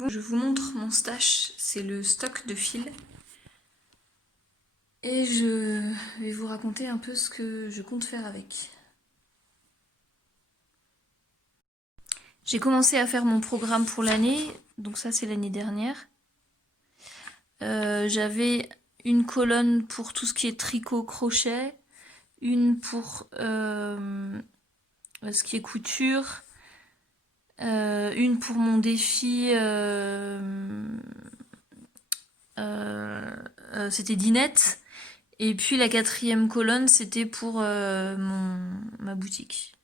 Bon, je vous montre mon stash, c'est le stock de fils. Et je vais vous raconter un peu ce que je compte faire avec. J'ai commencé à faire mon programme pour l'année, donc ça c'est l'année dernière. J'avais une colonne pour tout ce qui est tricot, crochet, une pour ce qui est couture, une pour mon défi, c'était dinette. Et puis la quatrième colonne, c'était pour ma boutique.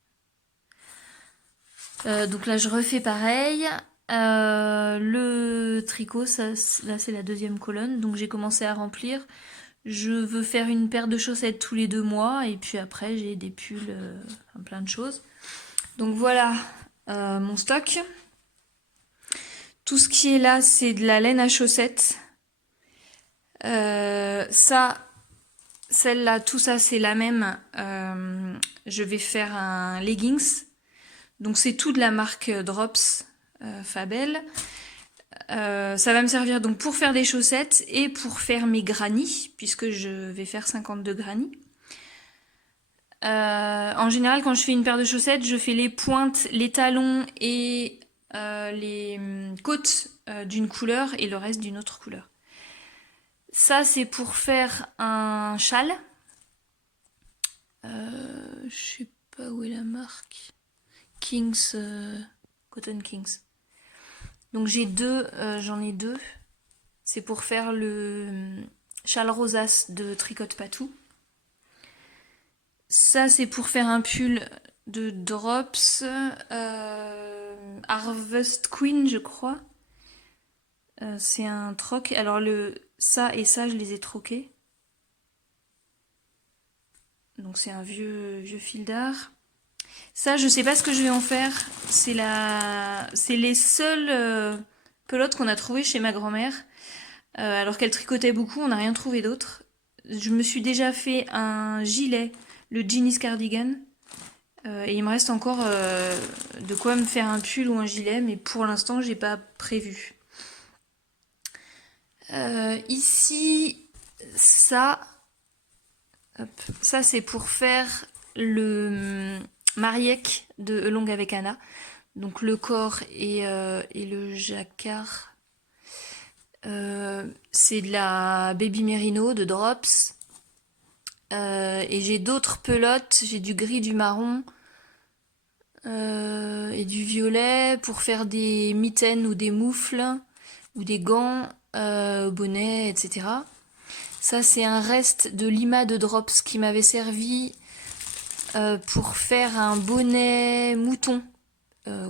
Donc là, je refais pareil. Le tricot, ça, là, c'est la deuxième colonne. Donc j'ai commencé à remplir. Je veux faire une paire de chaussettes tous les 2 mois. Et puis après, j'ai des pulls, plein de choses. Donc voilà mon stock. Tout ce qui est là, c'est de la laine à chaussettes. Celle-là, tout ça, c'est la même. Je vais faire un leggings. Donc c'est tout de la marque Drops Fabel. Ça va me servir donc pour faire des chaussettes et pour faire mes grannies, puisque je vais faire 52 grannies. En général, quand je fais une paire de chaussettes, je fais les pointes, les talons et les côtes d'une couleur et le reste d'une autre couleur. Ça, c'est pour faire un châle. Je sais pas où est la marque. Kings, Cotton Kings. Donc j'en ai deux. C'est pour faire le châle rosace de Tricote Patou. Ça, c'est pour faire un pull de Drops Harvest Queen, je crois. C'est un troc. Alors ça et ça, je les ai troqués. Donc c'est un vieux fil d'art. Ça, je sais pas ce que je vais en faire. C'est les seules pelotes qu'on a trouvées chez ma grand-mère. Alors qu'elle tricotait beaucoup, on n'a rien trouvé d'autre. Je me suis déjà fait un gilet, le Jeanis Cardigan. Et il me reste encore de quoi me faire un pull ou un gilet, mais pour l'instant, j'ai pas prévu. Ici, ça c'est pour faire le Mariek de Longue avec Anna. Donc le corps et le jacquard. C'est de la Baby Merino de Drops. Et j'ai d'autres pelotes. J'ai du gris, du marron et du violet pour faire des mitaines ou des moufles ou des gants, bonnets, etc. Ça, c'est un reste de Lima de Drops qui m'avait servi pour faire un bonnet mouton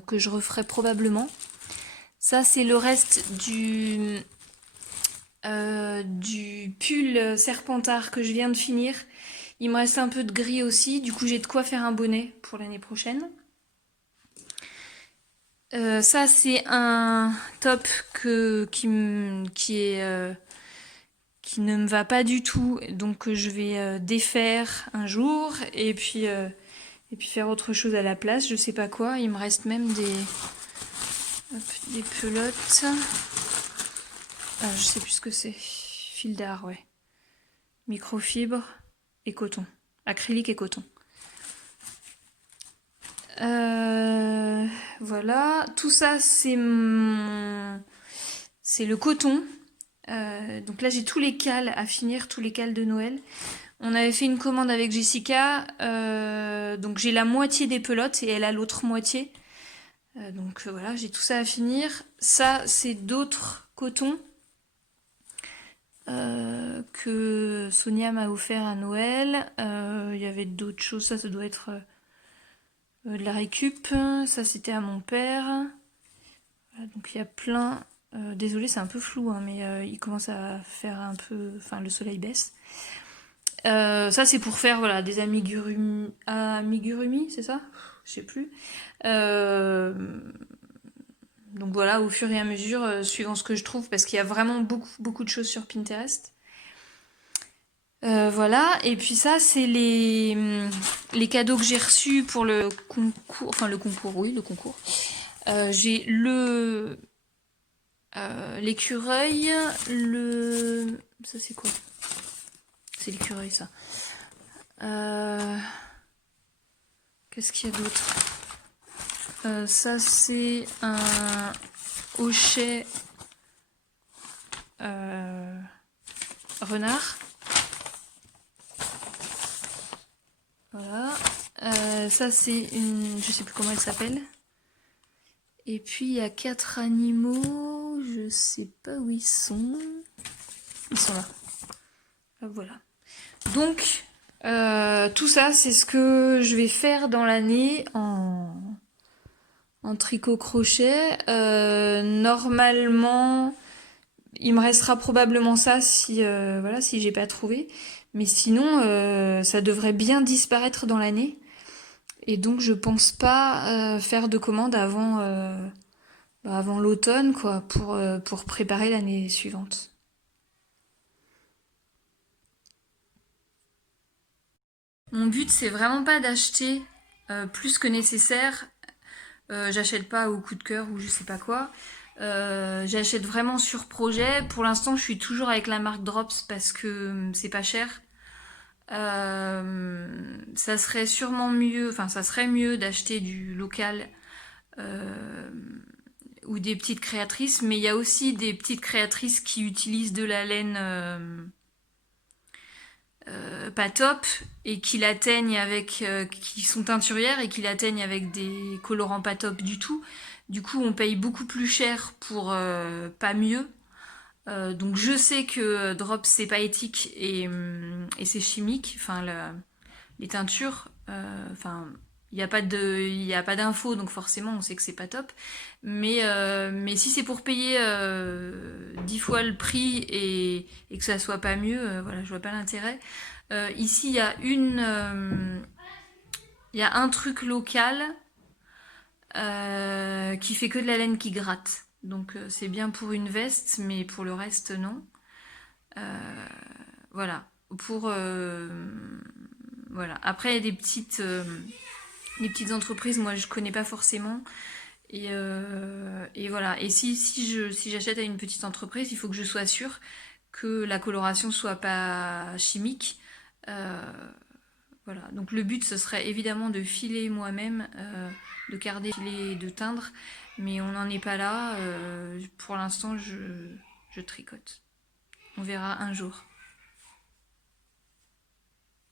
que je referai probablement. Ça, c'est le reste du pull serpentard que je viens de finir. Il me reste un peu de gris aussi, du coup j'ai de quoi faire un bonnet pour l'année prochaine. Ça, c'est un top qui ne me va pas du tout, donc que je vais défaire un jour et puis faire autre chose à la place, je sais pas quoi. Il me reste même des pelotes. Je sais plus ce que c'est. Fil d'art, ouais. Microfibre et coton. Acrylique et coton. Voilà. Tout ça, c'est le coton. Donc là, j'ai tous les cals à finir, tous les cals de Noël. On avait fait une commande avec Jessica. Donc j'ai la moitié des pelotes et elle a l'autre moitié. Donc voilà, j'ai tout ça à finir. Ça, c'est d'autres cotons que Sonia m'a offert à Noël. Il y avait d'autres choses. Ça doit être de la récup. Ça, c'était à mon père. Voilà, donc il y a plein. Désolée, c'est un peu flou, hein, mais il commence à faire un peu. Enfin, le soleil baisse. Ça, c'est pour faire voilà, des amigurumi, c'est ça? Je sais plus. Donc voilà, au fur et à mesure, suivant ce que je trouve, parce qu'il y a vraiment beaucoup de choses sur Pinterest. Voilà, et puis ça, c'est les cadeaux que j'ai reçus pour le concours, enfin le concours, oui, le concours. J'ai l'écureuil, ça c'est quoi? C'est l'écureuil ça. Qu'est-ce qu'il y a d'autre? Ça c'est un hochet renard. Voilà. Ça c'est une... je sais plus comment elle s'appelle. Et puis il y a 4 animaux, je sais pas où ils sont. Ils sont là. Voilà. Donc tout ça c'est ce que je vais faire dans l'année en tricot crochet. Normalement, il me restera probablement ça si voilà, si j'ai pas trouvé. Mais sinon, ça devrait bien disparaître dans l'année. Et donc je pense pas faire de commandes avant l'automne, quoi, pour préparer l'année suivante. Mon but, c'est vraiment pas d'acheter plus que nécessaire. J'achète pas au coup de cœur ou je sais pas quoi. J'achète vraiment sur projet. Pour l'instant, je suis toujours avec la marque Drops parce que c'est pas cher. Ça serait sûrement mieux, enfin ça serait mieux d'acheter du local euh, ou des petites créatrices, mais il y a aussi des petites créatrices qui utilisent de la laine pas top et qui l'atteignent avec, qui sont teinturières et qui l'atteignent avec des colorants pas top du tout. Du coup, on paye beaucoup plus cher pour pas mieux. Donc je sais que Drop c'est pas éthique et c'est chimique, enfin les teintures, enfin il n'y a pas d'infos donc forcément on sait que c'est pas top. Mais si c'est pour payer 10 fois le prix et que ça soit pas mieux, voilà, je vois pas l'intérêt. Ici il y a un truc local qui fait que de la laine qui gratte. Donc c'est bien pour une veste, mais pour le reste non. Voilà. Pour voilà. Après il y a des petites entreprises, moi je connais pas forcément. Et voilà. Et si j'achète à une petite entreprise, il faut que je sois sûre que la coloration soit pas chimique. Euh, voilà. Donc le but ce serait évidemment de filer moi-même, de carder, filer et de teindre, mais on n'en est pas là. Pour l'instant je tricote. On verra un jour.